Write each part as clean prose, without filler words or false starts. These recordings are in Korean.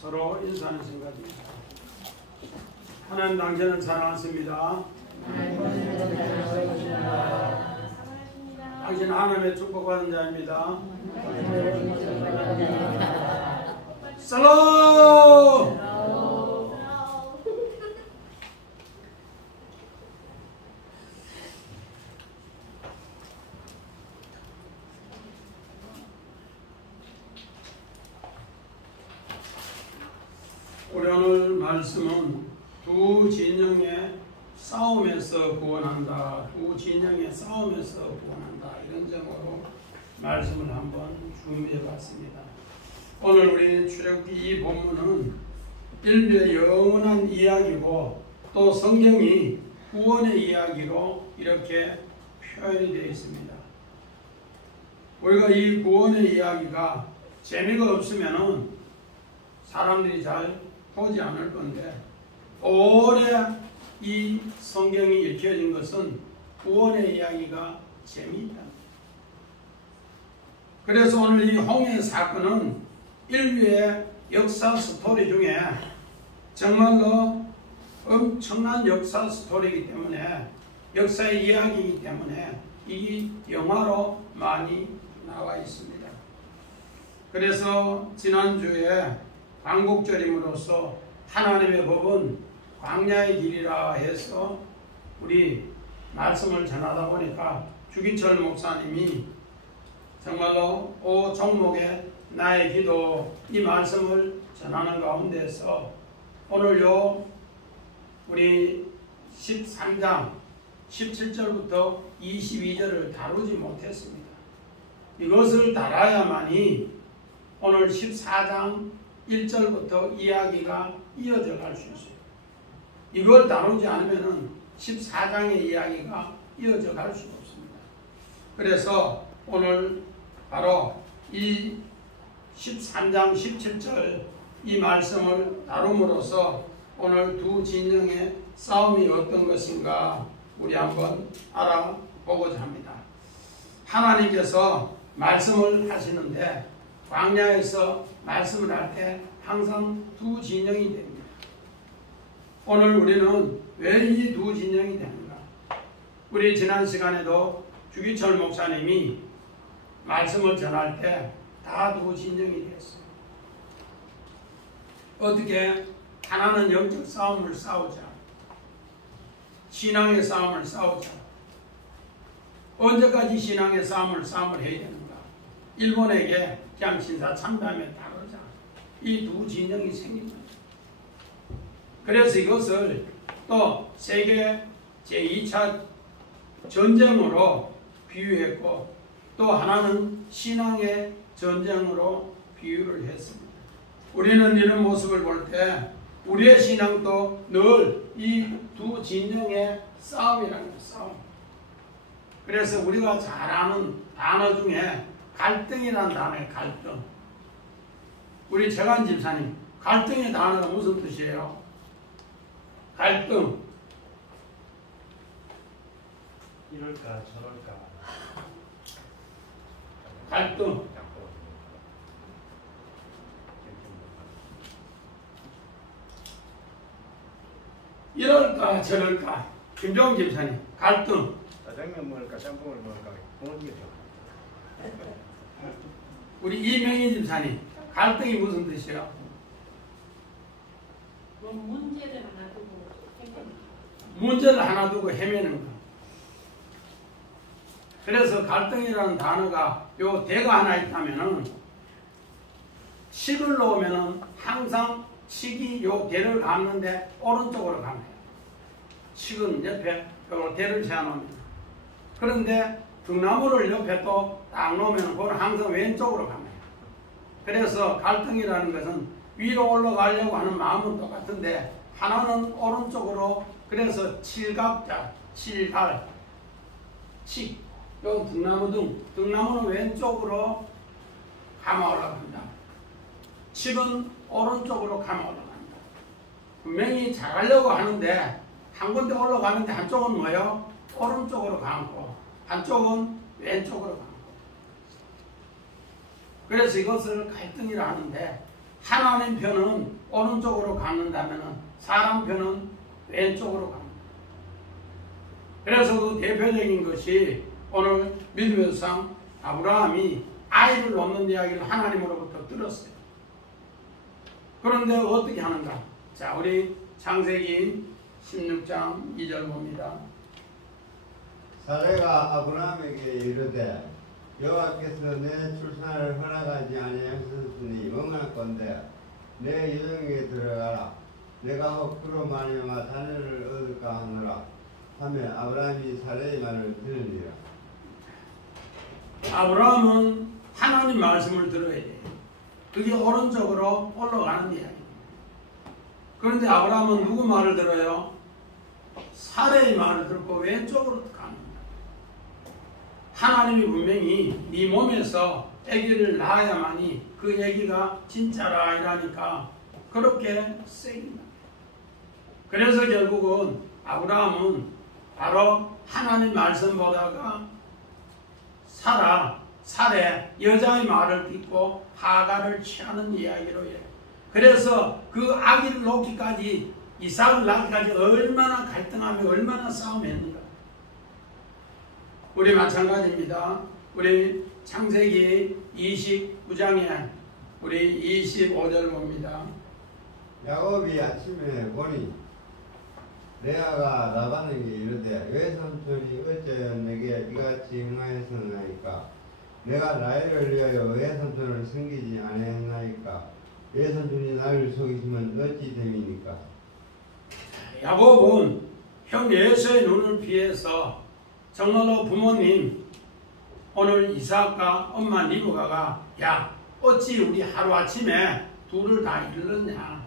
서로 인사하는 생각입니다. 하나님 당신은 사랑하십니다. 당신은 하나님의 축복받은 자입니다. 살롬! 우리 오늘 말씀은 두 진영의 싸움에서 구원한다. 두 진영의 싸움에서 구원한다. 이런 점으로 말씀을 한번 준비해 봤습니다. 오늘 우리 출애굽기 이 본문은 인류의 영원한 이야기고 또 성경이 구원의 이야기로 이렇게 표현이 되어 있습니다. 우리가 이 구원의 이야기가 재미가 없으면은 사람들이 잘 보지 않을 건데, 오래 이 성경이 읽혀진 것은 구원의 이야기가 재미있다. 그래서 오늘 이 홍해 사건은 인류의 역사 스토리 중에 정말로 엄청난 역사 스토리이기 때문에, 역사의 이야기이기 때문에 이 영화로 많이 나와 있습니다. 그래서 지난주에 광복절임으로써 하나님의 법은 광야의 길이라 해서 우리 말씀을 전하다 보니까 주기철 목사님이 정말로 오 종목의 나의 기도 이 말씀을 전하는 가운데서 오늘요 우리 13장 17절부터 22절을 다루지 못했습니다. 이것을 다뤄야만이 오늘 14장 1절부터 이야기가 이어져 갈 수 있어요. 이걸 다루지 않으면 14장의 이야기가 이어져 갈 수가 없습니다. 그래서 오늘 바로 이 13장 17절 이 말씀을 다룸으로써 오늘 두 진영의 싸움이 어떤 것인가 우리 한번 알아보고자 합니다. 하나님께서 말씀을 하시는데 광야에서 말씀을 할 때 항상 두 진영이 됩니다. 오늘 우리는 왜 이 두 진영이 되는가? 우리 지난 시간에도 주기철 목사님이 말씀을 전할 때 다 두 진영이 됐어요. 어떻게? 하나는 영적 싸움을 싸우자. 신앙의 싸움을 싸우자. 언제까지 신앙의 싸움을 해야 되는가? 일본에게 그냥 신사 참담에 다루자. 이 두 진영이 생깁니다. 그래서 이것을 또 세계 제2차 전쟁으로 비유했고, 또 하나는 신앙의 전쟁으로 비유를 했습니다. 우리는 이런 모습을 볼 때 우리의 신앙도 늘 이 두 진영의 싸움이라는 거예요. 싸움. 그래서 우리가 잘 아는 단어 중에 갈등이라는 단어의 갈등. 우리 재관 집사님, 갈등의 단어가 무슨 뜻이에요? 갈등. 이럴까 저럴까. 갈등. 이럴까 저럴까. 김종훈 집사님, 갈등. 짜장면 먹을까 짬뽕을 먹을까 그런 거죠. 우리 이명희 집사님, 갈등이 무슨 뜻이에요? 문제를 하나 두고 헤매는 거. 그래서 갈등이라는 단어가 요 대가 하나 있다면은 칙을 놓으면은 항상 칙이 요 대를 감는데 오른쪽으로 가면 돼요. 칙은 옆에 요 대를 세워놓으면. 그런데 등나무를 옆에 또 딱 놓으면 그건 항상 왼쪽으로 갑니다. 그래서 갈등이라는 것은 위로 올라가려고 하는 마음은 똑같은데 하나는 오른쪽으로, 그래서 칠각자, 칠갈, 칙, 요 등나무는 왼쪽으로 감아 올라갑니다. 칙은 오른쪽으로 감아 올라갑니다. 분명히 잘하려고 하는데 한 군데 올라가는데 한쪽은 뭐예요? 오른쪽으로 감고 한쪽은 왼쪽으로 감고. 그래서 이것을 갈등이라 하는데 하나님 편은 오른쪽으로 가는다면 사람 편은 왼쪽으로 갑니다. 그래서 그 대표적인 것이 오늘 믿음의상 아브라함이 아이를 놓는 이야기를 하나님으로부터 들었어요. 그런데 어떻게 하는가? 자, 우리 창세기 16장 2절 봅니다. 사례가 아브라함에게 이르되 여호와께서 내 출산을 허락하지 아니하셨으니 응할건대 내 여정에 들어가라. 내가 혹 그로 말미암아 자녀를 얻을까 하노라 하며 아브라함이 사례의 말을 들으니라. 아브라함은 하나님 말씀을 들어야 돼요. 그게 오른쪽으로 올라가는 이야기입니다. 그런데 아브라함은 누구 말을 들어요? 사례의 말을 듣고 왼쪽으로 가는 거예요. 하나님이 분명히 네 몸에서 아기를 낳아야만이 그 아기가 진짜라 이라니까 그렇게 쓰입니다. 그래서 결국은 아브라함은 바로 하나님 말씀 보다가 사례 여자의 말을 듣고 하가를 취하는 이야기로 해요. 그래서 그 아기를 놓기까지 이삭을 낳기까지 얼마나 갈등하며 얼마나 싸움했는가. 우리 마찬가지입니다. 우리 창세기 29장에 우리 25절 봅니다. 야곱이 아침에 보니 레아가 라반에게 이르되 외삼촌이 어찌하여 내게 이같이 행하였나이까? 내가 라헬을 위하여 외삼촌을 섬기지 아니했나이까? 외삼촌이 나를 속이시면 어찌 됨이니까? 야곱은 형 에서의 눈을 피해서 정말로 부모님 오늘 이삭과 엄마 리브가가 야 어찌 우리 하루아침에 둘을 다 잃었냐?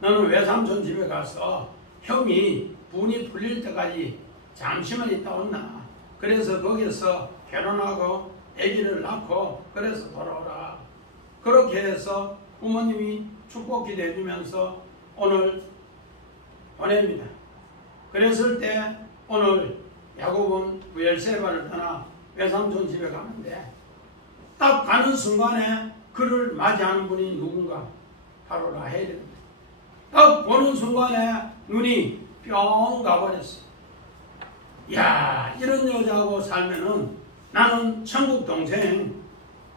너는 외삼촌 집에 가서 형이 분이 풀릴 때까지 잠시만 있다 온나. 그래서 거기서 결혼하고 아기를 낳고 그래서 돌아오라. 그렇게 해서 부모님이 축복기도 해주면서 오늘 보냅니다. 그랬을 때 오늘 야곱은 부엘세바를 떠나 외삼촌 집에 가는데 딱 가는 순간에 그를 맞이하는 분이 누군가? 바로 라헬입니다. 딱 보는 순간에 눈이 뿅 가버렸어요. 야, 이런 여자하고 살면은 나는 천국 동생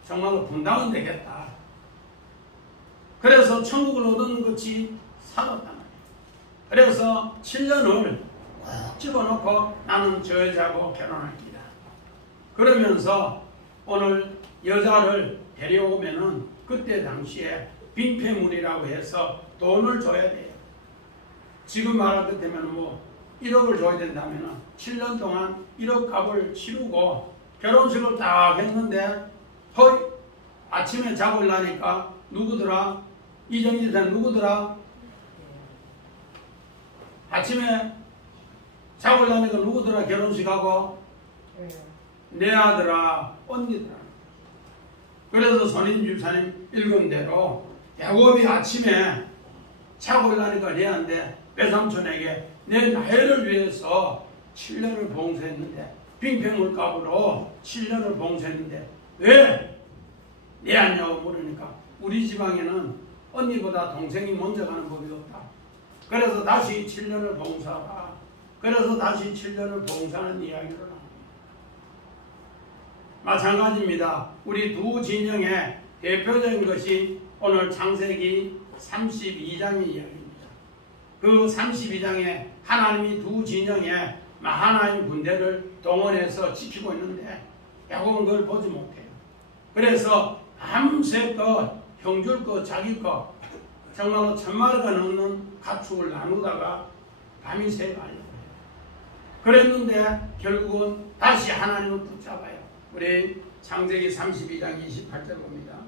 정말로 분당은 되겠다. 그래서 천국을 얻는 것이 살았단 말이에요. 그래서 7년을 꼭 집어넣고 나는 저 여자하고 결혼할 기다. 그러면서 오늘 여자를 데려오면은 그때 당시에 빈폐물이라고 해서 돈을 줘야 돼요. 지금 말할 것 때문에 뭐 1억을 줘야 된다면 7년 동안 1억 값을 치르고 결혼식을 딱 했는데 허이 아침에 자고 일어나니까 누구더라? 이정희 전 누구더라? 아침에 자고 일어나니까 누구더라? 결혼식하고 내 아들아 언니더라. 그래서 손인 집사님 읽은 대로 야곱이 아침에 자고 일어나니까 레아인데 외삼촌에게 내 나이를 위해서 7년을 봉사했는데 빙평물값으로 7년을 봉사했는데 왜 레아냐고 물으니까 우리 지방에는 언니보다 동생이 먼저 가는 법이 없다. 그래서 다시 7년을 봉사하라. 그래서 다시 7년을 봉사하는 이야기로 나옵니다. 마찬가지입니다. 우리 두 진영의 대표적인 것이 오늘 창세기 32장의 이야기입니다. 그 32장에 하나님이 두 진영의 하나님 군대를 동원해서 지키고 있는데 야곱은 그걸 보지 못해요. 그래서 밤새껏 형줄 것 자기 것 정말로 1000마리가 넘는 가축을 나누다가 밤이 새가요. 그랬는데 결국은 다시 하나님을 붙잡아요. 우리 창세기 32장 28절 봅니다.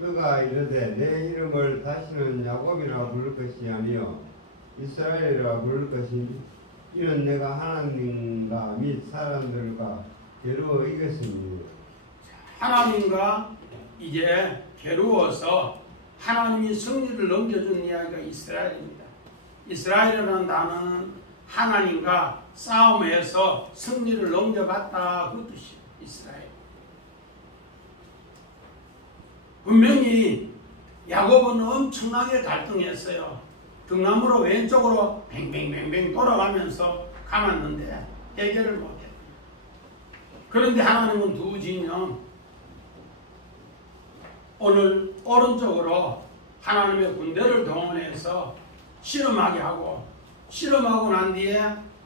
그가 이르되 내 이름을 다시는 야곱이라 부를 것이 아니요 이스라엘이라 부를 것이니 이는 내가 하나님과 및 사람들과 겨루어 이겼습니다. 하나님과 이제 겨루어서 하나님이 승리를 넘겨준 이야기가 이스라엘입니다. 이스라엘이라는 단어는 하나님과 싸움에서 승리를 넘겨봤다 그 뜻이에요. 이스라엘. 분명히 야곱은 엄청나게 갈등했어요. 등나무로 왼쪽으로 뱅뱅뱅뱅 돌아가면서 감았는데 해결을 못했어요. 그런데 하나님은 두 진영 오늘 오른쪽으로 하나님의 군대를 동원해서 실험하게 하고, 실험하고 난 뒤에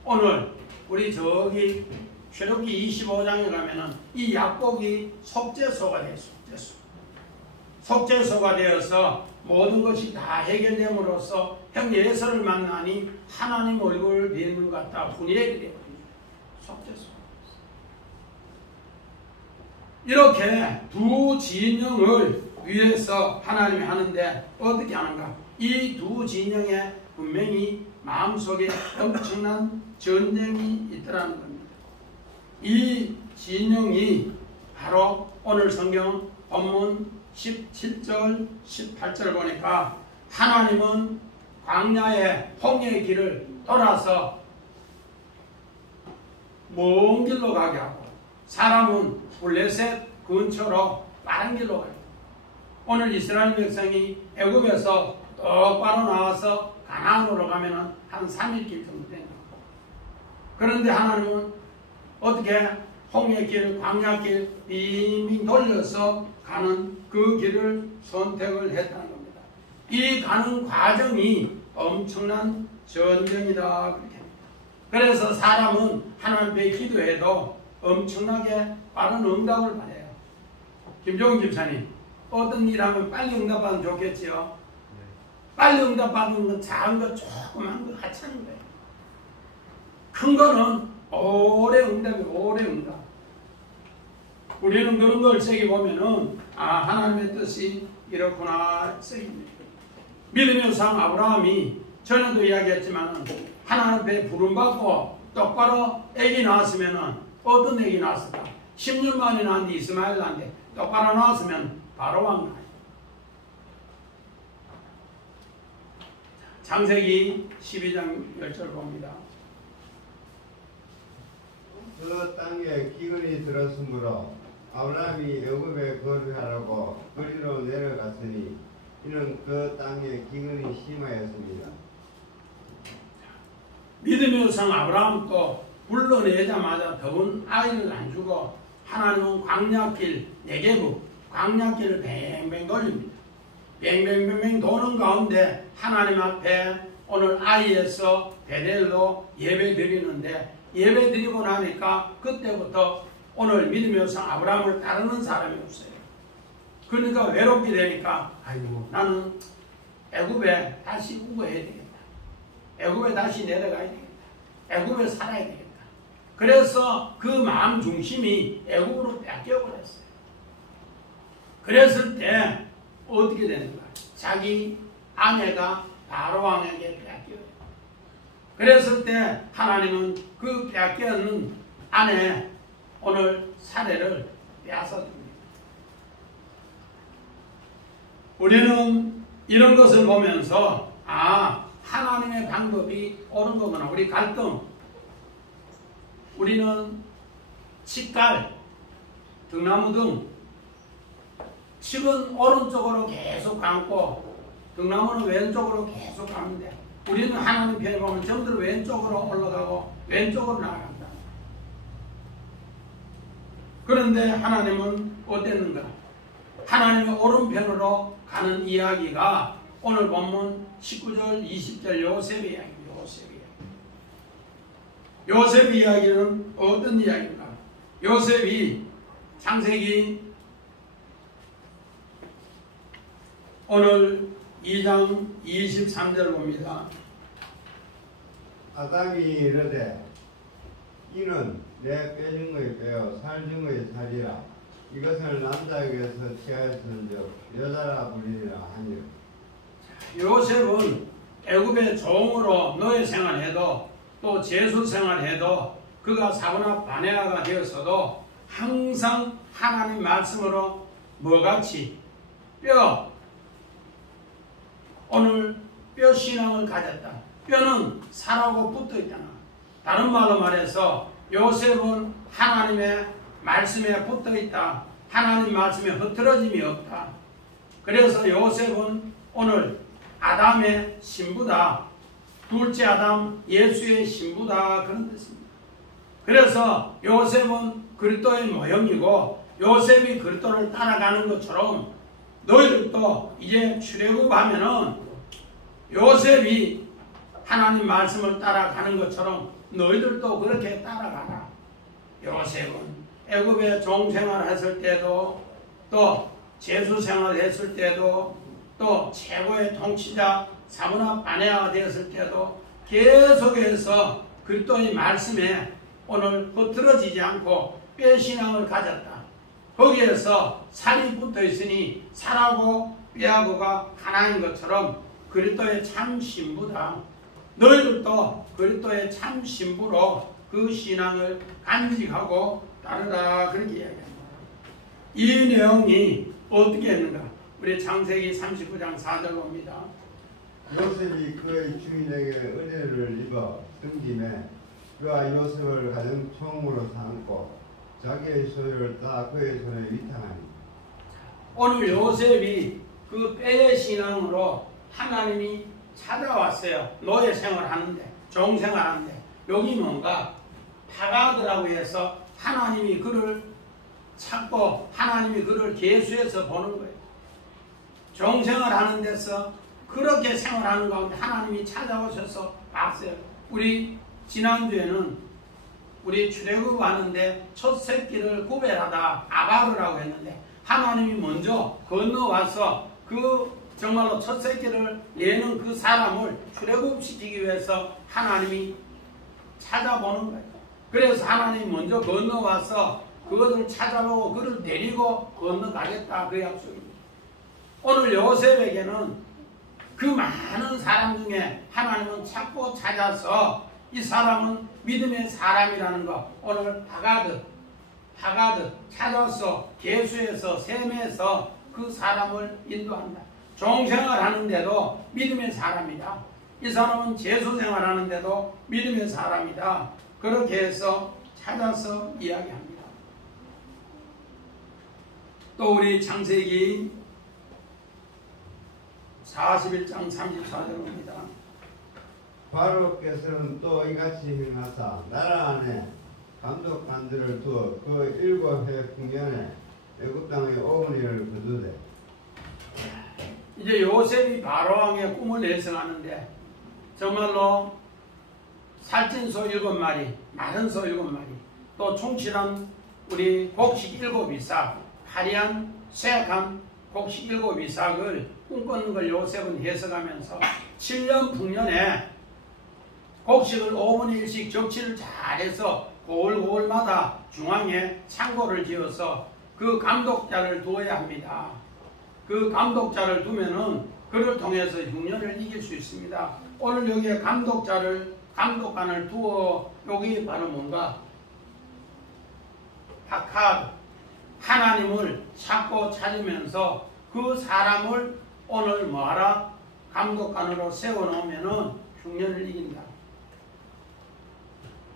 오늘 우리 저기 출애굽기 25장에 가면은 이 약복이 속죄소가 돼요. 속죄소가 되어서 모든 것이 다 해결됨으로써 형 예서를 만나니 하나님 얼굴을 뵙는 것 같다. 분위기가 돼요. 속죄소. 이렇게 두 진영을 위해서 하나님이 하는데 어떻게 하는가? 이 두 진영에 분명히 마음속에 엄청난 전쟁이 있더라는 겁니다. 이 진영이 바로 오늘 성경 본문 17절, 18절 보니까 하나님은 광야의 홍해의 길을 돌아서 먼 길로 가게 하고, 사람은 블레셋 근처로 빠른 길로 가요. 오늘 이스라엘 백성이 애굽에서 똑바로 나와서 가나안으로 가면은 한 3일 정도 됩니다. 그런데 하나님은 어떻게 홍해길, 광야길 빙빙 돌려서 가는 그 길을 선택을 했다는 겁니다. 이 가는 과정이 엄청난 전쟁이다. 그렇게. 그래서 사람은 하나님 앞에 기도해도 엄청나게 빠른 응답을 받아요. 김종훈 집사님, 어떤 일 하면 빨리 응답받으면 좋겠지요? 빨리 응답받는 건 작은 거, 조그만 거 같이 하는 거예요. 큰 거는 오래 응답이에요. 오래 응답. 우리는 그런 걸 세게 보면은 하나님의 뜻이 이렇구나 세깁니다. 믿음의 상 아브라함이 전에도 이야기했지만 하나님 앞에 부름받고 똑바로 애기 낳았으면 어떤 애기 낳았을까? 10년 만에 낳았는데 이스마엘 낳았는데 똑바로 낳았으면 바로 왕 나요. 창세기 12장 10절 봅니다. 그 땅에 기근이 들었으므로 아브라함이 애굽에 거주하라고 거리로 내려갔으니 이는 그 땅에 기근이 심하였습니다. 믿음의 성 아브라함도 불러내자마자 더운 아이를 안 주고 하나님은 광야길, 네게부 광야길을 뱅뱅 돌립니다. 뱅뱅뱅뱅 도는 가운데 하나님 앞에 오늘 아이에서 베델로 예배 드리는데, 예배 드리고 나니까 그때부터 오늘 믿음의 성 아브라함을 따르는 사람이 없어요. 그러니까 외롭게 되니까 아이고 나는 애굽에 다시 우거해야 되겠다. 애굽에 다시 내려가야 되겠다. 애굽에 살아야 되겠다. 그래서 그 마음 중심이 애굽으로 뺏겨버렸어요. 그랬을 때 어떻게 되는가? 자기 아내가 바로왕에게 뺏겨요. 그랬을 때 하나님은 그 뺏겨는 아내 오늘 사례를 빼앗아줍니다. 우리는 이런 것을 보면서 하나님의 방법이 옳은 거구나. 우리 갈등, 우리는 칡갈, 등나무 등 칡은 오른쪽으로 계속 감고 등나무는 왼쪽으로 계속 가는데 우리는 하나님 편에 보면 전부 왼쪽으로 올라가고 왼쪽으로 나아간다. 그런데 하나님은 어땠는가? 하나님의 오른편으로 가는 이야기가 오늘 본문 19절 20절 요셉의 이야기입니다. 요셉의 이야기는 어떤 이야기인가? 요셉이 창세기 오늘 2장 23절 봅니다. 아담이 이르되 이는 내 뼈중의 뼈요 살중의 살이라 이것을 남자에게서 취하였은즉 여자라 부리니라 하니라. 요셉은 애굽의 종으로 노예 생활해도 또 제수 생활해도 그가 사고나 바네아가 되었어도 항상 하나님 말씀으로 뭐같이 오늘 뼈 신앙을 가졌다. 뼈는 살하고 붙어 있잖아. 다른 말로 말해서 요셉은 하나님의 말씀에 붙어 있다. 하나님 말씀에 흐트러짐이 없다. 그래서 요셉은 오늘 아담의 신부다. 둘째 아담 예수의 신부다. 그런 뜻입니다. 그래서 요셉은 그리스도의 모형이고 요셉이 그리스도를 따라가는 것처럼 너희들도 이제 출애굽하면은 요셉이 하나님 말씀을 따라가는 것처럼 너희들도 그렇게 따라가라. 요셉은 애굽에 종생활 했을 때도 또 제수생활 했을 때도 또 최고의 통치자 사문화 바네아가 되었을 때도 계속해서 그리스도의 말씀에 오늘 흐트러지지 않고 뼈신앙을 가졌다. 거기에서 살이 붙어 있으니 살하고 뼈하고가 하나인 것처럼 그리스도의 참 신부다. 너희들도 그리스도의 참 신부로 그 신앙을 간직하고 따르라. 그렇게 이야기합니다. 이 내용이 어떻게 했는가? 우리 창세기 39장 4절 봅니다. 요셉이 그의 주인에게 은혜를 입어 섬김에 그가 요셉을 가정 총무로 삼고 자기의 소유를 다 그의 손에 위탁하니. 오늘 요셉이 그 뼈의 신앙으로 하나님이 찾아왔어요. 노예 생활하는데, 종 생활하는데. 여기 뭔가 파가드라고 해서 하나님이 그를 찾고 하나님이 그를 계수해서 보는 거예요. 종 생활하는 데서 그렇게 생활하는 가운데 하나님이 찾아오셔서 봤어요. 우리 지난주에는 우리 출애굽하는데 첫 새끼를 구별하다 아바르라고 했는데 하나님이 먼저 건너와서 그 정말로 첫 새끼를 내는 그 사람을 출애굽시키기 위해서 하나님이 찾아보는 거예요. 그래서 하나님이 먼저 건너와서 그것을 찾아보고 그를 데리고 건너가겠다. 그 약속입니다. 오늘 요셉에게는 그 많은 사람 중에 하나님은 찾고 찾아서 이 사람은 믿음의 사람이라는 거 오늘 파가드 찾아서 계수해서 세매해서 그 사람을 인도한다. 종생활 하는데도 믿음의 사람이다. 이 사람은 제수생활 하는데도 믿음의 사람이다. 그렇게 해서 찾아서 이야기합니다. 또 우리 창세기 41장 34절입니다. 바로께서는 또 이같이 행하사 나라 안에 감독관들을 두어 그 7해 풍년에 애굽 땅의 어머니를 거두되. 이제 요셉이 바로왕의 꿈을 예상하는데 정말로 살찐 소 7마리, 마른 소 7마리, 또 충실한 우리 곡식 7이삭, 화려한 쇠약한 곡식 7이삭을 꿈꾸는 걸 요셉은 해석하면서 7년 풍년에 곡식을 5분의 1씩 적치를 잘해서 고을고을마다 중앙에 창고를 지어서 그 감독자를 두어야 합니다. 그 감독자를 두면은 그를 통해서 흉년을 이길 수 있습니다. 오늘 여기에 감독관을 두어 여기 바로 뭔가 파카드 하나님을 찾고 찾으면서 그 사람을 오늘 뭐하라? 감독관으로 세워놓으면은 흉년을 이긴다.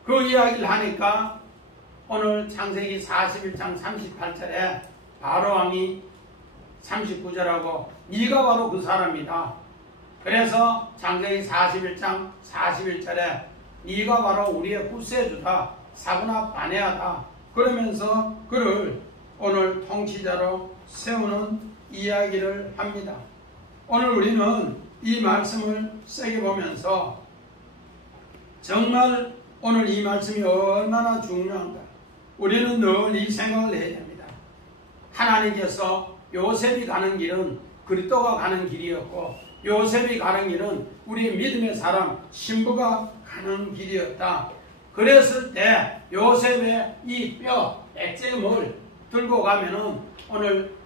그 이야기를 하니까 오늘 창세기 41장 38절에 바로왕이 39절하고 네가 바로 그 사람이다. 그래서 창세기 41장 41절에 네가 바로 우리의 구세주다. 사분합 바네아다. 그러면서 그를 오늘 통치자로 세우는 이야기를 합니다. 오늘 우리는 이 말씀을 세게 보면서 정말 오늘 이 말씀이 얼마나 중요한가. 우리는 늘 이 생각을 해야 됩니다. 하나님께서 요셉이 가는 길은 그리스도가 가는 길이었고 요셉이 가는 길은 우리 믿음의 사람 신부가 가는 길이었다. 그랬을 때 요셉의 이 뼈 액잼을 들고 가면은 오늘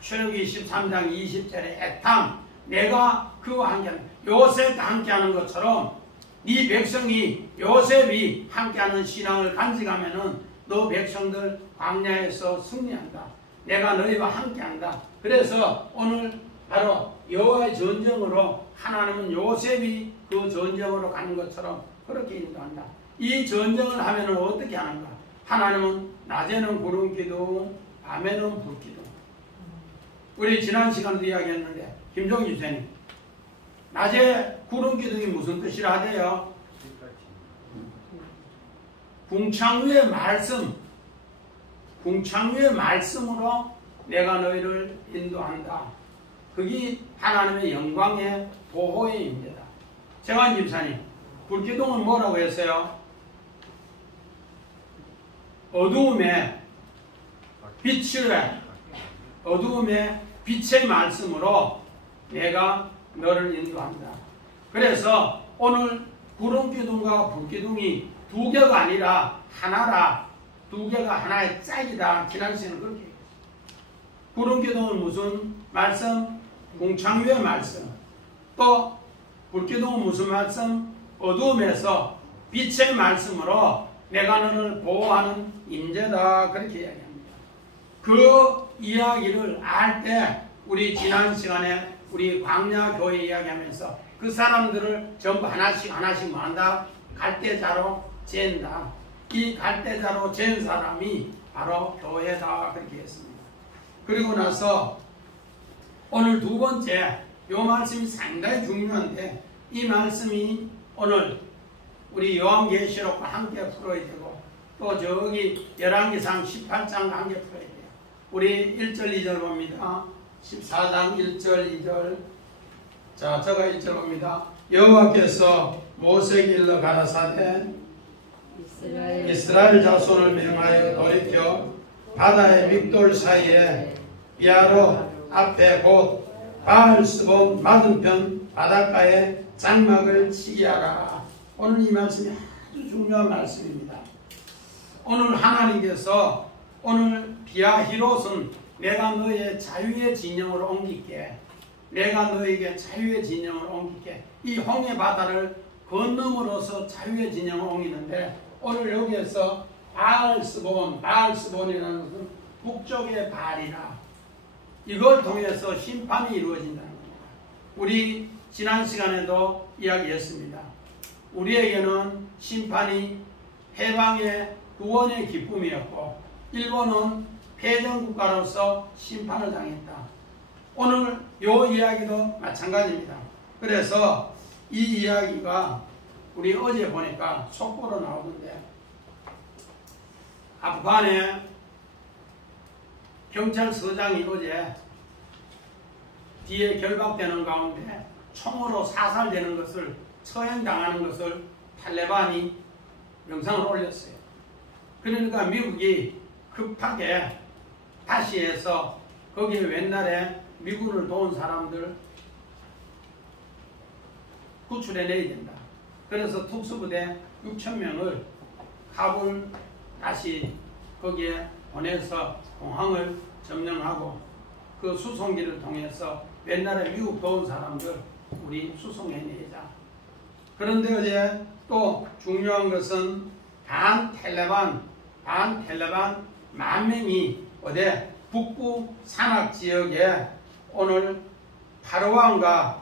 출애굽기 13장 20절에 애탐 내가 그와 함께하는 요셉과 함께하는 것처럼 네 백성이 요셉이 함께하는 신앙을 간직하면은 너 백성들 광야에서 승리한다. 내가 너희와 함께한다. 그래서 오늘 바로 여호와의 전쟁으로 하나님은 요셉이 그 전쟁으로 가는 것처럼 그렇게 인도한다. 이 전쟁을 하면은 어떻게 하는가? 하나님은 낮에는 구름 기둥, 밤에는 불 기둥. 우리 지난 시간도 이야기했는데 김종희 집사님 낮에 구름 기둥이 무슨 뜻이라 하대요? 궁창유의 말씀, 궁창유의 말씀으로 내가 너희를 인도한다. 그게 하나님의 영광의 보호의 임재다. 정한 집사님, 불기둥은 뭐라고 했어요? 어두움에 어두움에 빛의 말씀으로 내가 너를 인도한다. 그래서 오늘 구름기둥과 불기둥이 두 개가 아니라 하나라. 두 개가 하나의 짝이다. 지난 시간에 그렇게 얘기했어요. 구름기둥은 무슨 말씀? 궁창유의 말씀. 또 불기둥은 무슨 말씀? 어두움에서 빛의 말씀으로 내가 너를 보호하는 임재다. 그렇게 이야기합니다. 그 이야기를 알 때 우리 지난 시간에 우리 광야교회 이야기하면서 그 사람들을 전부 하나씩 뭐한다? 갈대자로 잰다. 이 갈대자로 잰 사람이 바로 교회다. 그렇게 했습니다. 그리고 나서 오늘 두 번째 이 말씀이 상당히 중요한데 이 말씀이 오늘 우리 요한계시록과 함께 풀어야 되고 또 저기 열왕기상 18장과 함께 풀어야 돼요. 우리 1절 2절 봅니다. 14장 1절 2절. 자, 제가 1절 봅니다. 여호와께서 모세에게 일러 가라사대 이스라엘 자손을 명하여 돌이켜 바다의 믹돌 사이에 비아로 앞에 곧 바알스본 맞은편 바닷가에 장막을 치게 하라. 오늘 이 말씀이 아주 중요한 말씀입니다. 오늘 하나님께서 오늘 비아히롯은 내가 너의 자유의 진영을 옮길게. 내가 너에게 자유의 진영을 옮길게. 이 홍해 바다를 건너므로서 자유의 진영을 옮기는데 오늘 여기에서 바알스본이라는 것은 북쪽의 바알이라. 이걸 통해서 심판이 이루어진다는 겁니다. 우리 지난 시간에도 이야기했습니다. 우리에게는 심판이 해방의 구원의 기쁨이었고 일본은 패전국가로서 심판을 당했다. 오늘 이 이야기도 마찬가지입니다. 그래서 이 이야기가 우리 어제 보니까 속보로 나오던데 아프간의 경찰서장이 어제 뒤에 결박되는 가운데 총으로 사살되는 것을 처형당하는 것을 탈레반이 영상을 올렸어요. 그러니까 미국이 급하게 다시 해서 거기에 옛날에 미군을 도운 사람들 구출해내야 된다. 그래서 특수부대 6,000명을 카불 다시 거기에 보내서 공항을 점령하고 그 수송기를 통해서 옛날에 미국 도운 사람들 우리 수송해내자. 그런데 어제 또 중요한 것은 반텔레반 10,000명이 어디 북부 산악 지역에 오늘 파르완과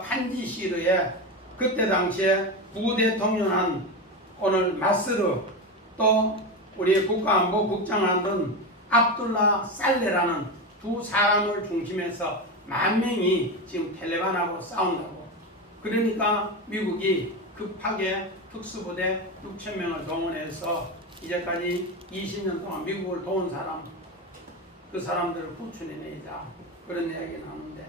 판지시르에 그때 당시에 부대통령한 오늘 마스르 또 우리 국가안보국장을 하던 압둘라 살레라는 두 사람을 중심해서 10,000명이 지금 텔레반하고 싸운다고. 그러니까 미국이 급하게 특수부대 6,000명을 동원해서 이제까지 20년 동안 미국을 도운 사람 그 사람들을 구출해내자 그런 이야기 나오는데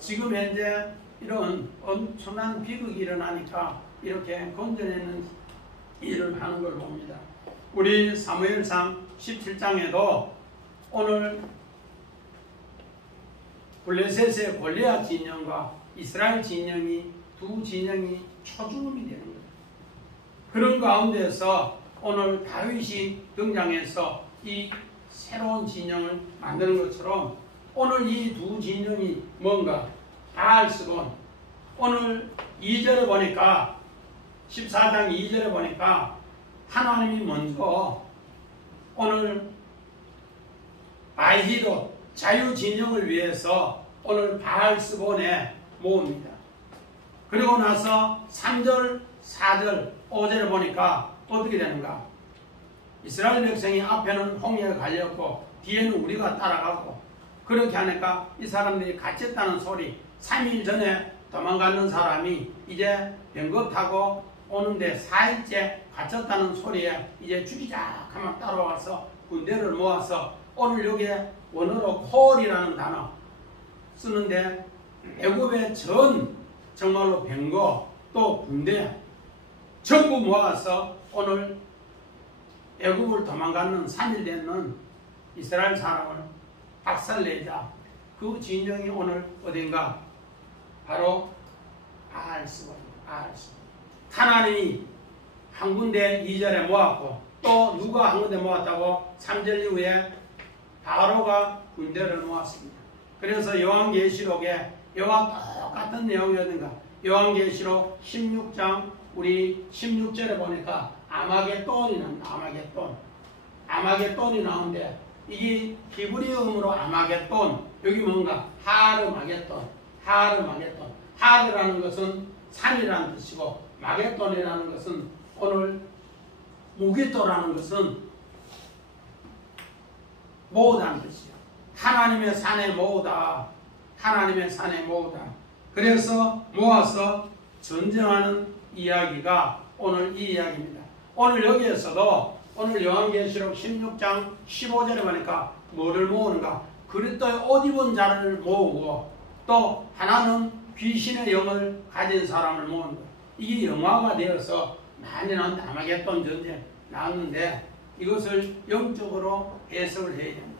지금 현재 이런 엄청난 비극이 일어나니까 이렇게 건져내는 일을 하는 걸 봅니다. 우리 사무엘상 17장에도 오늘 블레셋의 골리앗 진영과 이스라엘 진영이 두 진영이 초중음이 되는 거예요. 그런 가운데서 오늘 다윗이 등장해서 이 새로운 진영을 만드는 것처럼 오늘 이 두 진영이 뭔가 바알스본 오늘 2절에 보니까 14장 2절에 보니까 하나님이 먼저 오늘 바히롯 자유 진영을 위해서 오늘 바알스본에 모읍니다. 그리고 나서 3절, 4절, 5절을 보니까 어떻게 되는가? 이스라엘 백성이 앞에는 홍해가 갈렸고 뒤에는 우리가 따라가고 그렇게 하니까 이 사람들이 갇혔다는 소리 3일 전에 도망가는 사람이 이제 병거 타고 오는데 4일째 갇혔다는 소리에 이제 죽이자 하면 따라와서 군대를 모아서 오늘 여기에 원어로 콜이라는 단어 쓰는데 애굽의 정말로 병거 또 군대 전부 모아서 오늘 애굽을 도망가는 3일 되는 이스라엘 사람을 박살내자. 그 진영이 오늘 어딘가 바로 알스원입니다. 하나님이 한 군데 2절에 모았고 또 누가 한 군데 모았다고 3절 이후에 바로가 군대를 모았습니다. 그래서 요한계시록에 이와 똑같은 내용이었는가 요한계시록 16장 우리 16절에 보니까 아마겟돈이 나옵니다. 아마겟돈이 나오는데 이게 히브리어음으로 아마겟돈 여기 뭔가 하르마겟돈 하르라는 것은 산이라는 뜻이고 마겟돈이라는 것은 오늘 무기토라는 것은 모으다는 뜻이에요. 하나님의 산에 모으다. 그래서 모아서 전쟁하는 이야기가 오늘 이 이야기입니다. 오늘 여기에서도 오늘 요한계시록 16장 15절에 보니까 뭐를 모으는가? 그리스도의 옷 입은 자를 모으고 또 하나는 귀신의 영을 가진 사람을 모으는 거예요. 이게 영화가 되어서 많이 나온 아마겟돈 전쟁 나왔는데 이것을 영적으로 해석을 해야 됩니다.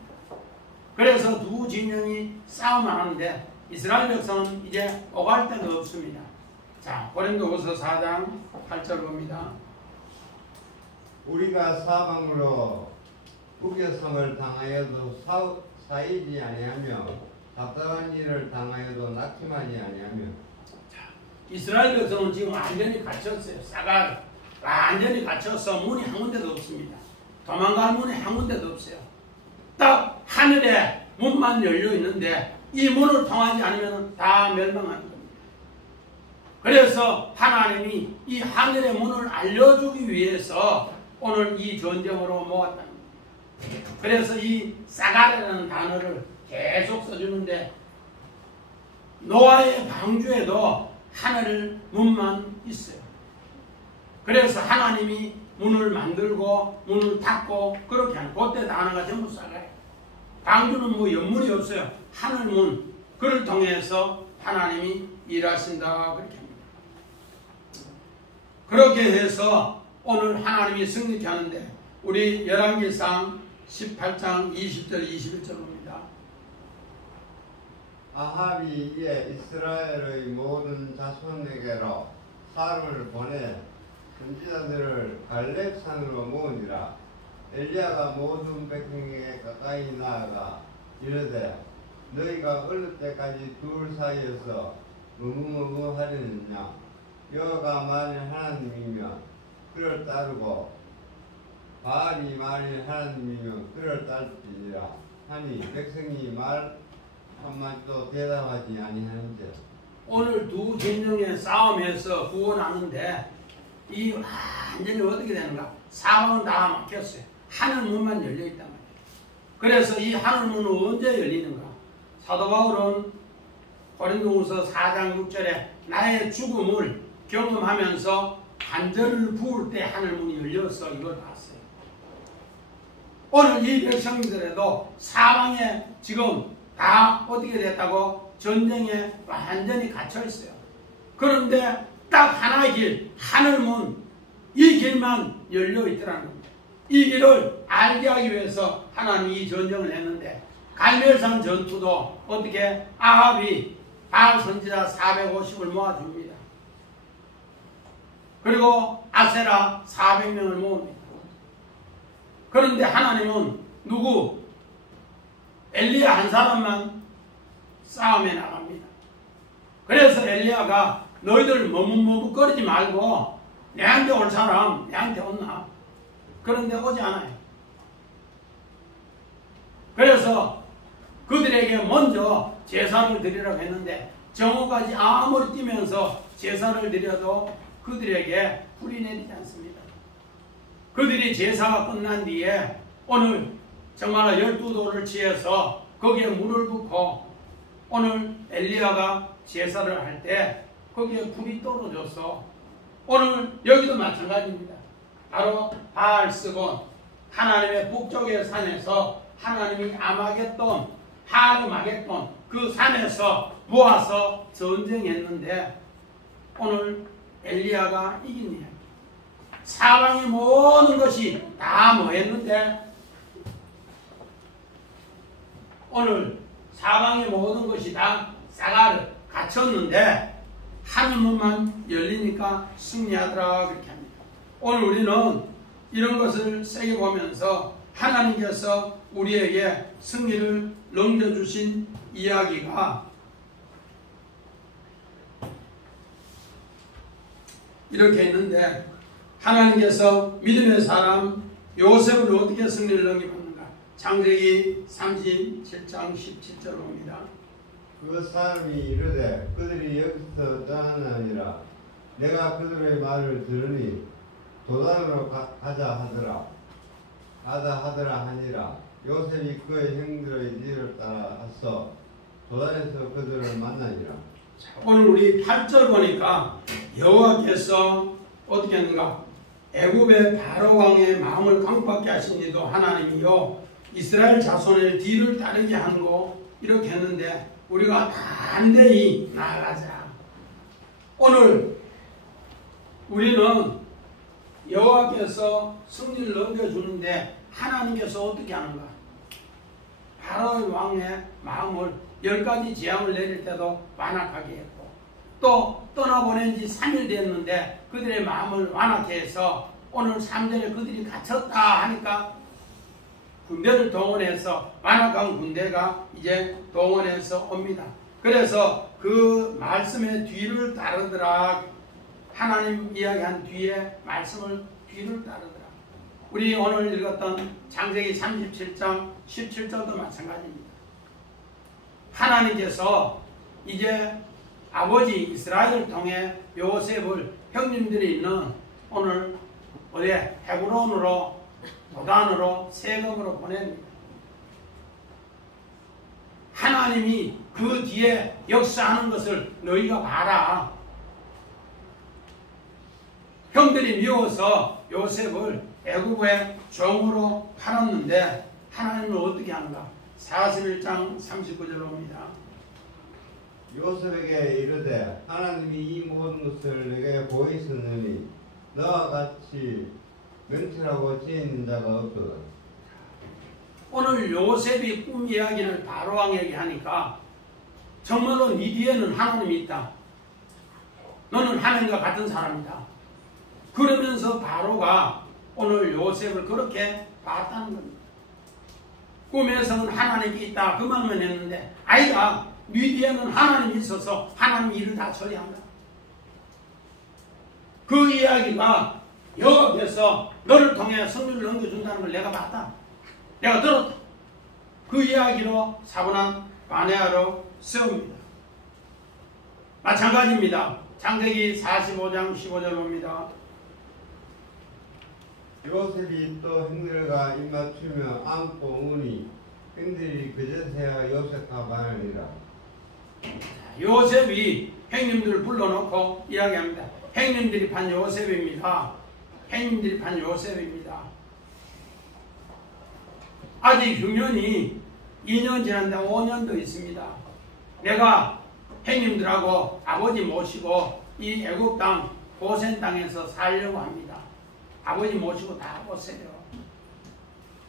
그래서 두 진영이 싸움을 하는데 이스라엘 백성은 이제 오갈 데가 없습니다. 자, 고린도후서 4장 8절 봅니다. 우리가 사방으로 우겨섬을 당하여도 사이지 아니하며 답답한 일을 당하여도 낙심하지 아니하며. 이스라엘 백성은 지금 완전히 갇혔어요. 싸갈 완전히 갇혀서 문이 한 군데도 없습니다. 도망갈 문이 한 군데도 없어요. 딱 하늘에 문만 열려 있는데 이 문을 통하지 않으면 다 멸망하는 겁니다. 그래서 하나님이 이 하늘의 문을 알려주기 위해서 오늘 이 전쟁으로 모았다는 겁니다. 그래서 이 싸가르라는 단어를 계속 써주는데 노아의 방주에도 하늘 문만 있어요. 그래서 하나님이 문을 만들고 문을 닫고 그렇게 하는 그때 단어가 전부 싸가요. 방주는 뭐 연문이 없어요. 하늘문 그를 통해서 하나님이 일하신다 그렇게 합니다. 그렇게 해서 오늘 하나님이 승리케 하는데 우리 열왕기상 18장 20절 21절 봅니다. 아합이 이에 이스라엘의 모든 자손에게로 사람을 보내 선지자들을 갈렙산으로 모으니라. 엘리야가 모든 백성에게 가까이 나아가 이르되 너희가 어느 때까지 둘 사이에서 무무무무하려느냐. 여호와가 만일 하나님이면 그를 따르고 바알이 만일 하나님이면 그를 따르리라 하니 백성이 말 한마디도 대답하지 아니하는데. 오늘 두 진영의 싸움에서 구원하는데 이 완전히 어떻게 되는가? 사방은 다 막혔어요. 하늘문만 열려있단 말이에요. 그래서 이 하늘문은 언제 열리는가? 사도 바울은 고린도후서 4장 6절에 나의 죽음을 경험하면서 간절을 부을 때 하늘문이 열려서 이걸 봤어요. 오늘 이 백성들에도 사방에 지금 다 어떻게 됐다고? 전쟁에 완전히 갇혀있어요. 그런데 딱 하나의 길, 하늘문, 이 길만 열려있더라는 겁니다. 이 길을 알게 하기 위해서 하나님이 이 전쟁을 했는데 갈멜산 전투도 어떻게 아합이 바알 선지자 450을 모아줍니다. 그리고 아세라 400명을 모읍니다. 그런데 하나님은 누구? 엘리야 한 사람만 싸움에 나갑니다. 그래서 엘리야가 너희들 머뭇머뭇거리지 말고 내한테 올 사람 내한테 온나? 그런데 오지 않아요. 그래서 그들에게 먼저 제사를 드리라고 했는데 정오까지 아무리 뛰면서 제사를 드려도 그들에게 불이 내리지 않습니다. 그들이 제사가 끝난 뒤에 오늘 정말 12돌을 취해서 거기에 물을 붓고 오늘 엘리야가 제사를 할 때 거기에 불이 떨어져서 오늘 여기도 마찬가지입니다. 바로 바알스본 하나님의 북쪽의 산에서 하나님이 아마겟돈 하르마겟돈 그 산에서 모아서 전쟁했는데 오늘 엘리야가 이긴 이야기. 사방의 모든 것이 다 뭐했는데 오늘 사방의 모든 것이 다 싹을 갇혔는데 하늘문만 열리니까 승리하더라 그렇게 합니다. 오늘 우리는 이런 것을 새겨보면서 하나님께서 우리에게 승리를 넘겨주신 이야기가 이렇게 있는데 하나님께서 믿음의 사람 요셉을 어떻게 승리를 넘겨봤는가? 창세기 37장 17절로 옵니다. 그 사람이 이르되 그들이 여기서 떠나느니라 내가 그들의 말을 들으니 도단으로 가자 하더라 하니라 요셉이 그의 형들의 뒤를 따라서 도단에서 그들을 만나니라. 오늘 우리 8절 보니까 여호와께서 어떻게 했는가? 애굽의 바로 왕의 마음을 강팍게 하신 이도 하나님이요 이스라엘 자손의 뒤를 따르게 한 거 이렇게 했는데 우리가 반대히 나아가자. 오늘 우리는 여호와께서 승리를 넘겨주는데 하나님께서 어떻게 하는가? 바로 왕의 마음을 10가지 재앙을 내릴 때도 완악하게 했고 또 떠나보낸 지 3일 됐는데 그들의 마음을 완악해 해서 오늘 3절에 그들이 갇혔다 하니까 군대를 동원해서 완악한 군대가 이제 동원해서 옵니다. 그래서 그 말씀의 뒤를 따르더라. 하나님 이야기한 뒤에 말씀을 뒤를 따르더라. 우리 오늘 읽었던 창세기 37장 17절도 마찬가지입니다. 하나님께서 이제 아버지 이스라엘을 통해 요셉을 형님들이 있는 오늘 어디 헤브론으로 도단으로 세금으로 보냅니다. 하나님이 그 뒤에 역사하는 것을 너희가 봐라. 형들이 미워서 요셉을 애굽의 종으로 팔았는데 하나님은 어떻게 하는가? 41장 39절로 옵니다. 요셉에게 이르되 하나님이 이 모든 것을 내게 보이셨느니 너와 같이 명철하고 지혜있는 자가 없도다. 오늘 요셉이 꿈 이야기를 바로왕에게 하니까 정말로 네 뒤에는 하나님이 있다. 너는 하나님과 같은 사람이다. 그러면서 바로가 오늘 요셉을 그렇게 봤다는 겁니다. 꿈에서는 하나님이 있다 그 말만 했는데 아이가 네 뒤에는 하나님이 있어서 하나님 일을 다 처리한다. 그 이야기가 여호와께서 너를 통해 승리를 넘겨준다는 걸 내가 봤다. 내가 들었다. 그 이야기로 사분한 관회하러 세웁니다. 마찬가지입니다. 창세기 45장 15절 봅니다. 요셉이 또 형들과 입맞추며 안고 오니 형들이 그제서야 요셉과 말하니라. 요셉이 형님들을 불러놓고 이야기합니다. 형님들이 판 요셉입니다. 형님들이 판 요셉입니다. 아직 흉년이 2년 지났는데 5년도 있습니다. 내가 형님들하고 아버지 모시고 이 애굽 땅 고센 땅에서 살려고 합니다. 아버지 모시고 다 오세요.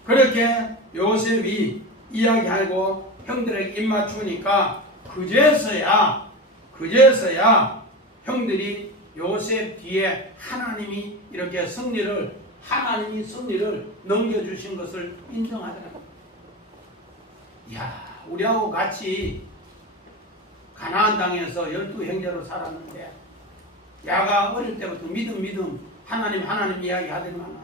그렇게 요셉이 이야기하고 형들에게 입맞추니까 그제서야 형들이 요셉 뒤에 하나님이 이렇게 하나님이 승리를 넘겨주신 것을 인정하더라고요. 이야, 우리하고 같이 가나안 땅에서 12형제로 살았는데 야가 어릴 때부터 믿음 하나님 이야기 하더니만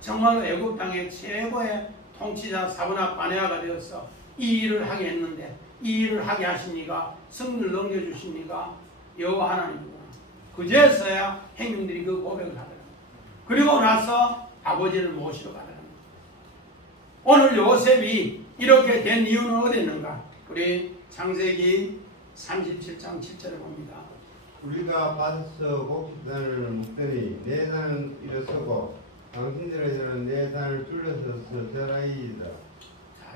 정말로 애굽 땅의 최고의 통치자 사분학 바네아가 되어서 이 일을 하게 했는데 이 일을 하게 하시니까 승리를 넘겨주시니까 여호와 하나님이구나. 그제서야 형님들이 그 고백을 하더라고요. 그리고 나서 아버지를 모시러 가더라고요. 오늘 요셉이 이렇게 된 이유는 어디 있는가? 우리 창세기 37장 7절에 봅니다. 우리가 밭에서 곡식단을 묶더니 내 산은 일어서고 당신들에게는 내 산을 둘러서서 저라이이다.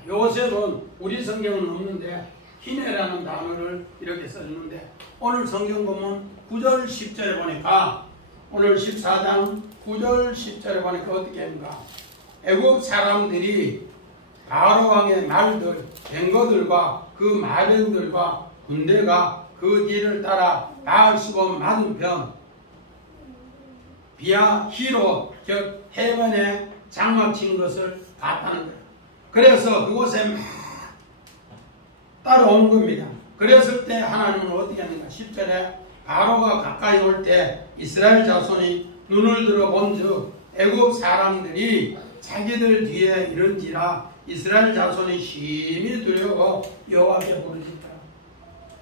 요셉은 우리 성경은 없는데 히네라는 단어를 이렇게 써주는데 오늘 성경 보면 9절 10절에 보니까 오늘 14장 9절 10절에 보니까 어떻게 합니까? 애국 사람들이 바로 왕의 말들 뱅거들과 그 마병들과 군대가 그 뒤를 따라 바알수본 맞은편 비아 히로 즉 해변에 장막 친 것을 봤다는 거예요. 그래서 그곳에 막 따라온 겁니다. 그랬을 때 하나님은 어떻게 하는가? 10절에 바로가 가까이 올 때 이스라엘 자손이 눈을 들어 본즉 애굽 사람들이 자기들 뒤에 이른지라 이스라엘 자손이 심히 두려워 여호와께 부르짖더라.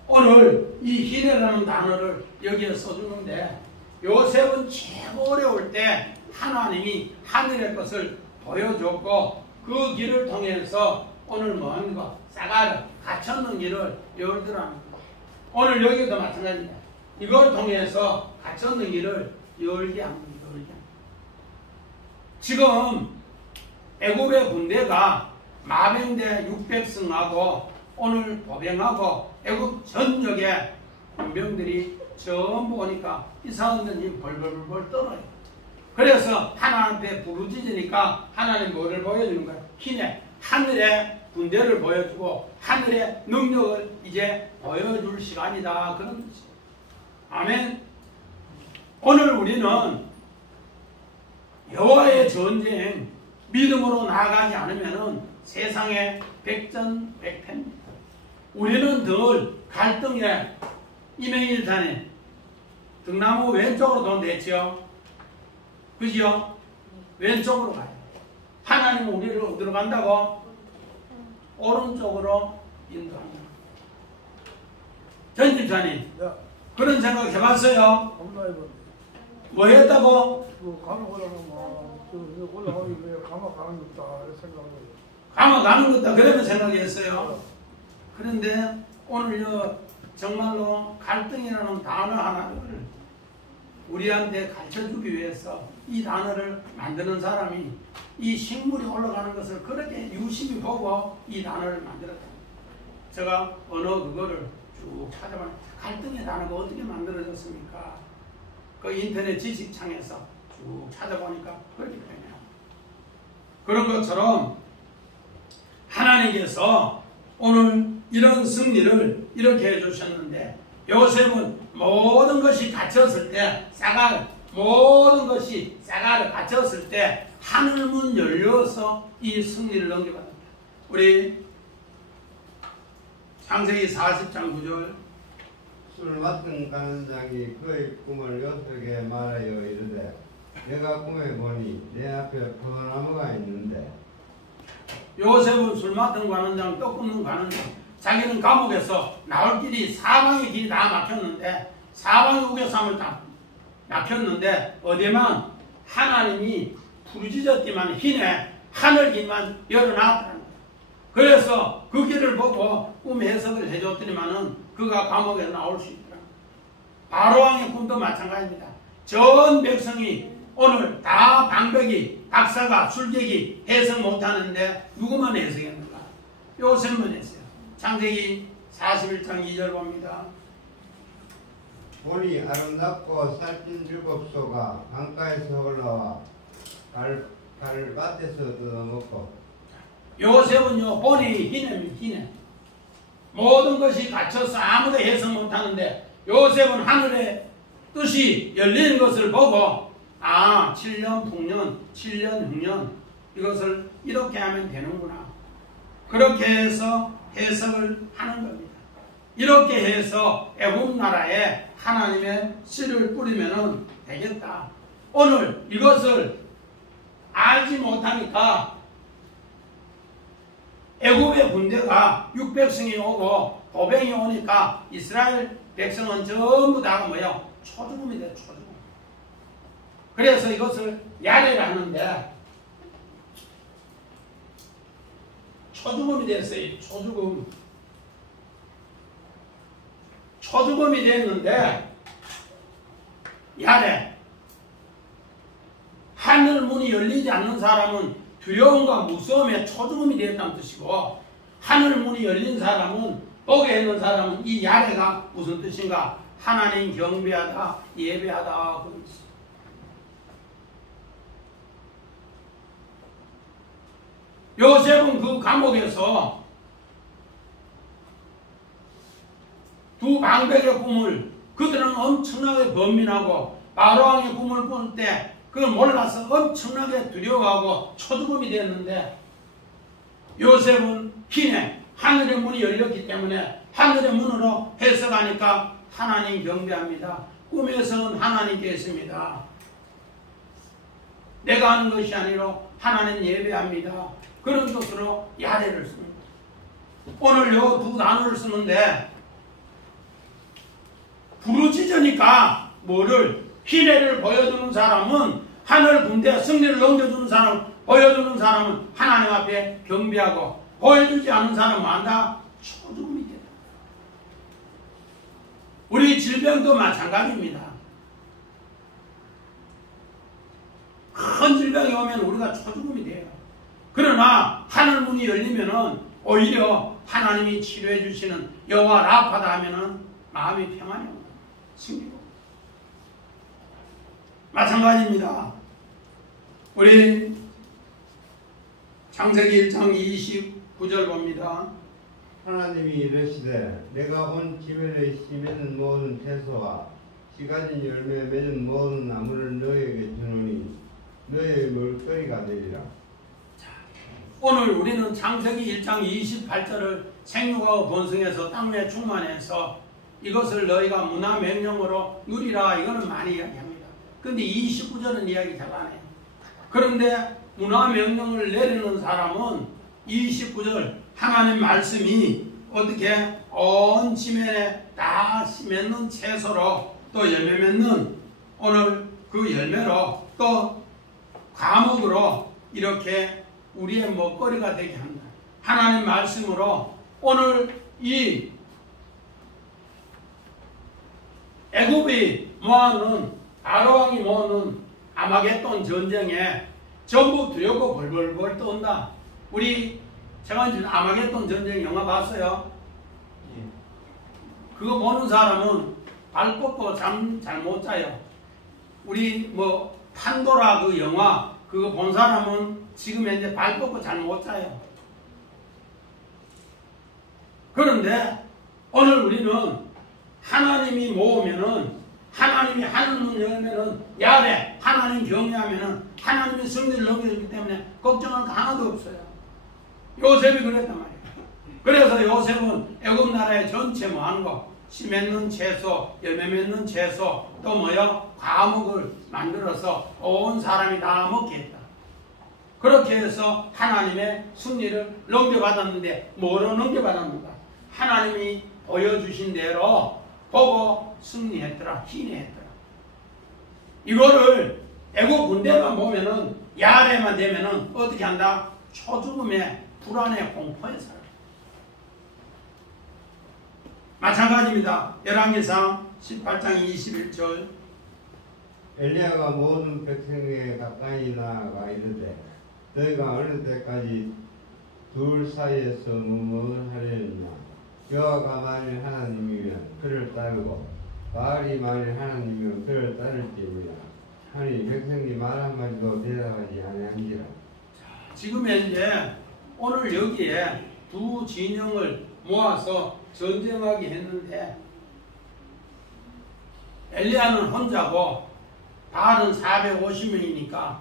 오늘 이 히레라는 단어를 여기에 써주는데 요셉은 최고 어려울 때 하나님이 하늘의 것을 보여줬고 그 길을 통해서 오늘 뭔가 싸가려 갇혔는 길을 열더라는 거예요. 오늘 여기도 마찬가지입니다. 이걸 통해서 갇혔는 길을 열게 합니다. 지금 애굽의 군대가 마병대 600승하고 오늘 보병하고 애굽 전역의 군병들이 전부 오니까 이 사람들이 벌벌벌 떨어요. 그래서 하나님 앞에 부르짖으니까 하나님 뭐를 보여주는 거예요? 힘에 하늘의 군대를 보여주고 하늘의 능력을 이제 보여줄 시간이다. 그런 거죠. 아멘. 오늘 우리는 여호와의 전쟁 믿음으로 나아가지 않으면 세상에 백전백패입니다. 우리는 늘 갈등에 이명일산에 등나무 왼쪽으로 돈 냈죠. 그죠? 왼쪽으로 가요. 하나님은 우리를 어디로 간다고? 오른쪽으로 인도한다. 전 집사님, 그런 생각 해봤어요? 뭐 했다고? 감옥 올라가기 위해 감옥 가는 것다 생각을. 감옥 가는 것다 그러면 생각했어요. 그런데 오늘 정말로 갈등이라는 단어 하나를 우리한테 가르쳐주기 위해서 이 단어를 만드는 사람이 이 식물이 올라가는 것을 그렇게 유심히 보고 이 단어를 만들었다. 제가 언어 그거를 쭉 찾아봤는데 갈등의 단어가 어떻게 만들어졌습니까? 그 인터넷 지식창에서 쭉 찾아보니까 그렇게 되네요. 그런 것처럼 하나님께서 오늘 이런 승리를 이렇게 해주셨는데 요셉은 모든 것이 갇혔을 때 모든 것이 싸가려 갇혔을 때 하늘문 열려서 이 승리를 넘겨받았다. 우리 창세기 40장 9절 술 맡은 가는장이 그의 꿈을 요셉에게 말하여 이르되 내가 꿈에 보니 내 앞에 포도나무가 있는데 요셉은 술 맡은 관원장 떡 굽는 관원장 자기는 감옥에서 나올 길이 사방의 길이 다 막혔는데 사방의 우겨쌈을 다 막혔는데 어디만 하나님이 부르짖었기만 희네 하늘 길만 열어놨다는 거예요. 그래서 그 길을 보고 꿈 해석을 해줬더니만은 그가 감옥에서 나올 수 있더라. 바로왕의 꿈도 마찬가지입니다. 전 백성이 오늘 다 방백이 박사가 술객이 해석 못하는데 누구만 해석했는가? 요셉만 했어요. 창세기 41장 2절 봅니다. 보니 아름답고 살찐 7소가 강가에서 올라와 갈밭에서 뜯어먹고 요셉은요 보니 희네 모든 것이 갇혀서 아무도 해석 못하는데 요셉은 하늘의 뜻이 열리는 것을 보고 7년 풍년 7년 흉년 이것을 이렇게 하면 되는구나. 그렇게 해서 해석을 하는 겁니다. 이렇게 해서 애굽 나라에 하나님의 씨를 뿌리면 되겠다. 오늘 이것을 알지 못하니까 애굽의 군대가 600승이 오고 보병이 오니까 이스라엘 백성은 전부 다 뭐예요? 초죽음이 돼요. 초죽음. 그래서 이것을 야례를 하는데 초죽음이 됐어요. 초죽음. 초죽음이 됐는데 야래 하늘 문이 열리지 않는 사람은 두려움과 무서움에 초죽음이 되었다는 뜻이고, 하늘 문이 열린 사람은, 복에 있는 사람은 이 야래가 무슨 뜻인가? 하나님 경배하다, 예배하다 그런 뜻이에요. 요셉은 그 감옥에서 두 방백의 꿈을, 그들은 엄청나게 번민하고 바로왕의 꿈을 꿀 때 그걸 몰라서 엄청나게 두려워하고 초죽음이 됐는데, 요셉은 희내 하늘의 문이 열렸기 때문에 하늘의 문으로 해석하니까 하나님 경배합니다. 꿈에서는 하나님께 있습니다. 내가 하는 것이 아니라 하나님 예배합니다. 그런 뜻으로 야레를 씁니다. 오늘 요 두 단어를 쓰는데, 부르짖으니까 뭐를? 희례를 보여주는 사람은, 하늘 군대 승리를 넘겨주는 사람, 보여주는 사람은 하나님 앞에 경배하고, 보여주지 않는 사람은 안다? 초죽음이 된다. 우리 질병도 마찬가지입니다. 큰 질병이 오면 우리가 초죽음이 돼요. 그러나 하늘 문이 열리면은 오히려 하나님이 치료해 주시는 여호와 라파다 하면은 마음이 평안이 생기고, 마찬가지입니다. 우리 창세기 1장 29절 봅니다. 하나님이 이르시되 내가 온 지면에 씨 맺는 모든 채소와 씨 가진 열매 맺은 모든 나무를 너에게 주노니 너의 먹거리가 되리라. 오늘 우리는 창세기 1장 28절을 생육하고 번성해서 땅 위에 충만해서 이것을 너희가 문화명령으로 누리라, 이거는 많이 이야기합니다. 그런데 29절은 이야기 잘 안 해요. 그런데 문화명령을 내리는 사람은 29절 하나님 말씀이 어떻게 온 지면에 다 씨 맺는 채소로 또 열매 맺는, 오늘 그 열매로 또 과목으로 이렇게 우리의 먹거리가 되게 한다. 하나님 말씀으로 오늘 이 애굽이 모아놓은, 바로왕이 모아놓은 아마겟돈 전쟁에 전부 두렵고 벌벌벌 떤다. 우리 제가 아마겟돈 전쟁 영화 봤어요? 그거 보는 사람은 발 뻗고 잠 잘 못 자요. 우리 뭐 판도라 그 영화 그거 본 사람은 지금 현재 발 뻗고 잘 못 자요. 그런데 오늘 우리는 하나님이 모으면은, 하나님이 하늘문 열면은 야래 하나님 경외하면은 하나님이 승리를 넘겨주기 때문에 걱정할 거 하나도 없어요. 요셉이 그랬단 말이에요. 그래서 요셉은 애굽 나라의 전체 뭐 하는 거, 씨 맺는 채소, 열매 맺는 채소, 또 뭐요? 과목을 만들어서 온 사람이 다 먹게 했다. 그렇게 해서 하나님의 승리를 넘겨받았는데, 뭐로 넘겨받았는가? 하나님이 보여주신 대로 보고 승리했더라, 희내했더라. 이거를 애국 군대만 보면은, 야래만 되면은 어떻게 한다? 초죽음에 불안에 공포에 살아. 마찬가지입니다. 열왕기상 18장 21절. 엘리야가 모든 백성에게 가까이 나아가 이르되 너희가 어느 때까지 둘 사이에서 무엇하려느냐? 여호와가 만일 하나님이면 그를 따르고 바알이 만일 하나님이면 그를 따를지니라 하니 백성이 말 한마디도 대답하지 아니한지라. 지금 현재 오늘 여기에 두 진영을 모아서 전쟁하게 했는데, 엘리야는 혼자고 바알은 450명이니까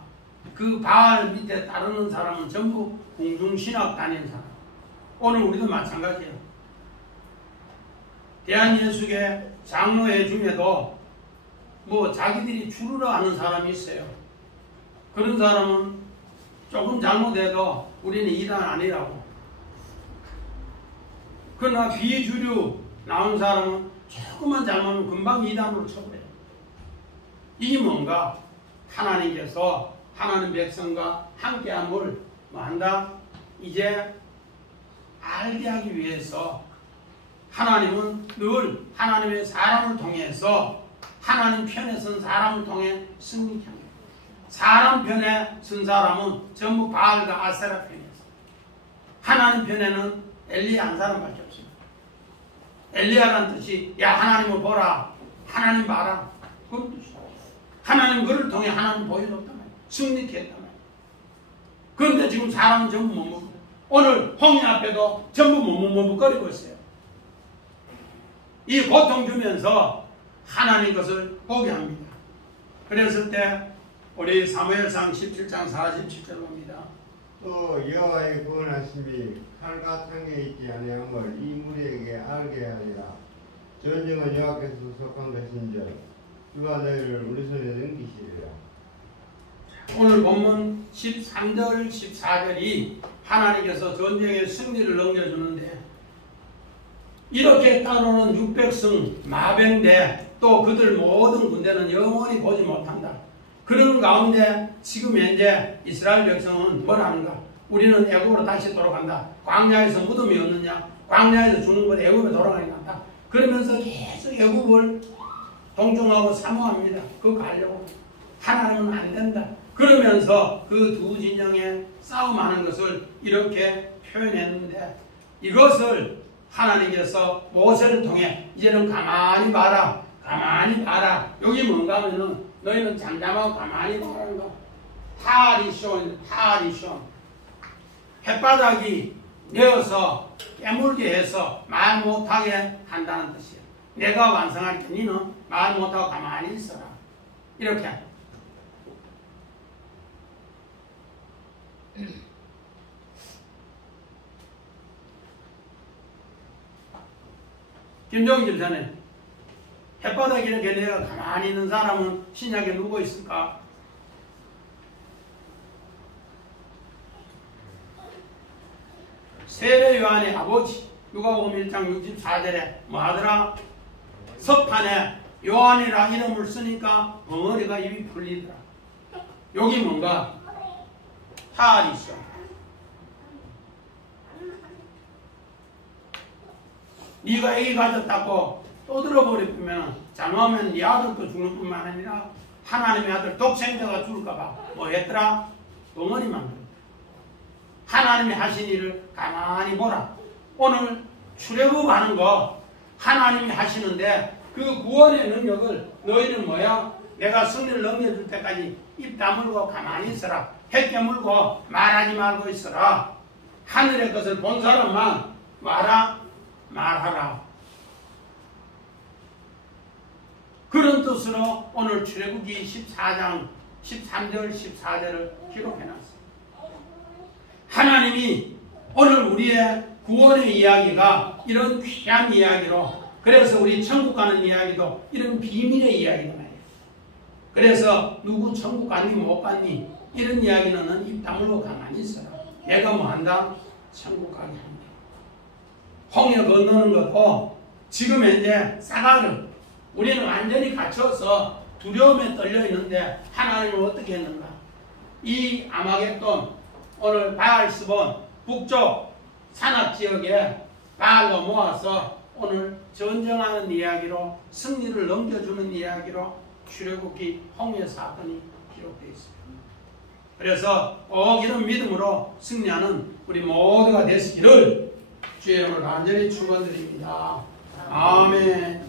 그 바알 밑에 따르는 사람은 전부 공중신학 다니는 사람. 오늘 우리도 마찬가지예요. 대한예수계 장로회 중에도 뭐 자기들이 주르러 하는 사람이 있어요. 그런 사람은 조금 잘못해도 우리는 이단 아니라고. 그러나 비주류 나온 사람은 조금만 잘못하면 금방 이단으로 쳐버려요. 이게 뭔가? 하나님께서 하나님 백성과 함께함을 뭐 한다? 이제 알게 하기 위해서 하나님은 늘 하나님의 사람을 통해서 하나님 편에 선 사람을 통해 승리케 합니다. 사람 편에 선 사람은 전부 바알과 아세라 편이었어요. 하나님 편에는 엘리야 한 사람밖에 없습니다. 엘리야라는 뜻이 야 하나님을 보라, 하나님 봐라, 그런 뜻이에요. 하나님 그를 통해 하나님 보여줬단 말이에요. 승리케 했단 말이에요. 그런데 지금 사람은 전부 머뭇, 오늘 홍해 앞에도 전부 머뭇거리고 있어요. 이 고통 주면서 하나님 것을 보게 합니다. 그랬을 때 우리 사무엘상 17장 47절 봅니다. 또 여호와의 구원하심이 칼과 창에 있지 아니함을 이 무리에게 알게 하리라. 전쟁은 여호와께서 속한 것인즉 주가 너희를 우리 손에 넘기시리라. 오늘 본문 13절 14절이 하나님께서 전쟁의 승리를 넘겨주는데 이렇게 따르는 600승 마병대 또 그들 모든 군대는 영원히 보지 못한다. 그런 가운데 지금 현재 이스라엘 백성은 뭘 하는가? 우리는 애굽으로 다시 돌아간다. 광야에서 무덤이 없느냐? 광야에서 죽는 것 애굽에 돌아가는 것 같다. 그러면서 계속 애굽을 동정하고 사모합니다. 그거 가려고. 하나님은 안 된다. 그러면서 그 두 진영의 싸움하는 것을 이렇게 표현했는데 이것을 하나님께서 모세를 통해 이제는 가만히 봐라. 가만히 봐라. 여기 뭔가 하면은 너희는 잠잠하고 가만히 보라는 거. 타리숑, 타리숑. 햇바닥이 내어서 깨물게 해서 말 못하게 한다는 뜻이에요. 내가 완성할 때 너는 말 못하고 가만히 있어라. 이렇게. 김종인 집사님, 햇바닥에 이렇게 내가 가만히 있는 사람은 신약에 누구 있을까? 세례 요한의 아버지, 누가복음 1장 64절에 뭐 하더라? 석판에 요한이라 이름을 쓰니까 벙어리가 입이 풀리더라. 여기 뭔가? 타리숑. 네가 애기 가졌다고 또 들어버리면 장하면 네 아들도 죽는 뿐만 아니라 하나님의 아들 독생자가 죽을까봐 뭐 했더라? 벙어리만 그랬다. 하나님이 하신 일을 가만히 보라. 오늘 출애굽하는 거 하나님이 하시는데 그 구원의 능력을 너희는 뭐야? 내가 승리를 넘겨줄 때까지 입 다물고 가만히 있어라. 해 깨물고 말하지 말고 있어라. 하늘의 것을 본 사람만 말하라. 그런 뜻으로 오늘 출애굽기 14장 13절 14절을 기록해놨어요. 하나님이 오늘 우리의 구원의 이야기가 이런 귀한 이야기로, 그래서 우리 천국 가는 이야기도 이런 비밀의 이야기란 말이에요. 그래서 누구 천국 갔니 못 갔니 이런 이야기는 넌 입 다물고 가만히 있어라. 내가 뭐 한다? 천국 가게 한다. 홍해 건너는 것도 지금 현재 싸가려 우리는 완전히 갇혀서 두려움에 떨려 있는데 하나님은 어떻게 했는가? 이 아마겟돈, 오늘 바알스본 북쪽 산악지역에 바알로 모아서 오늘 전쟁하는 이야기로 승리를 넘겨주는 이야기로 출애굽기 홍해 사건이 기록되어 있습니다. 그래서 꼭 이런 믿음으로 승리하는 우리 모두가 되시기를 주의 이름으로 간절히 축원드립니다. 아멘.